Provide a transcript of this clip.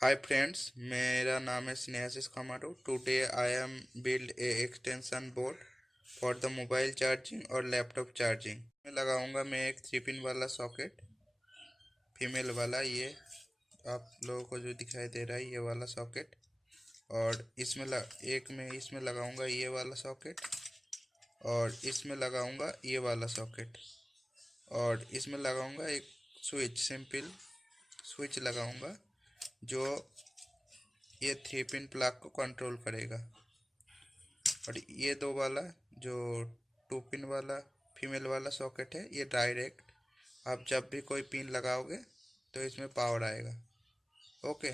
Hi friends, मेरा नाम है Snehashish Khamaru. Today I am build a extension board for the mobile charging और laptop charging. मैं लगाऊंगा मैं एक 3 पिन वाला सॉकेट, फीमेल वाला। ये आप लोगों को जो दिखाई दे रहा है ये वाला सॉकेट। और एक में इसमें लगाऊंगा ये वाला सॉकेट, और इसमें लगाऊंगा ये वाला सॉकेट, और इसमें लगाऊंगा एक स्विच, सिंपल स्विच लगाऊंगा जो ये 3 पिन प्लग को कंट्रोल करेगा। और ये दो वाला जो 2 पिन वाला फीमेल वाला सॉकेट है, ये डायरेक्ट आप जब भी कोई पिन लगाओगे तो इसमें पावर आएगा। ओके।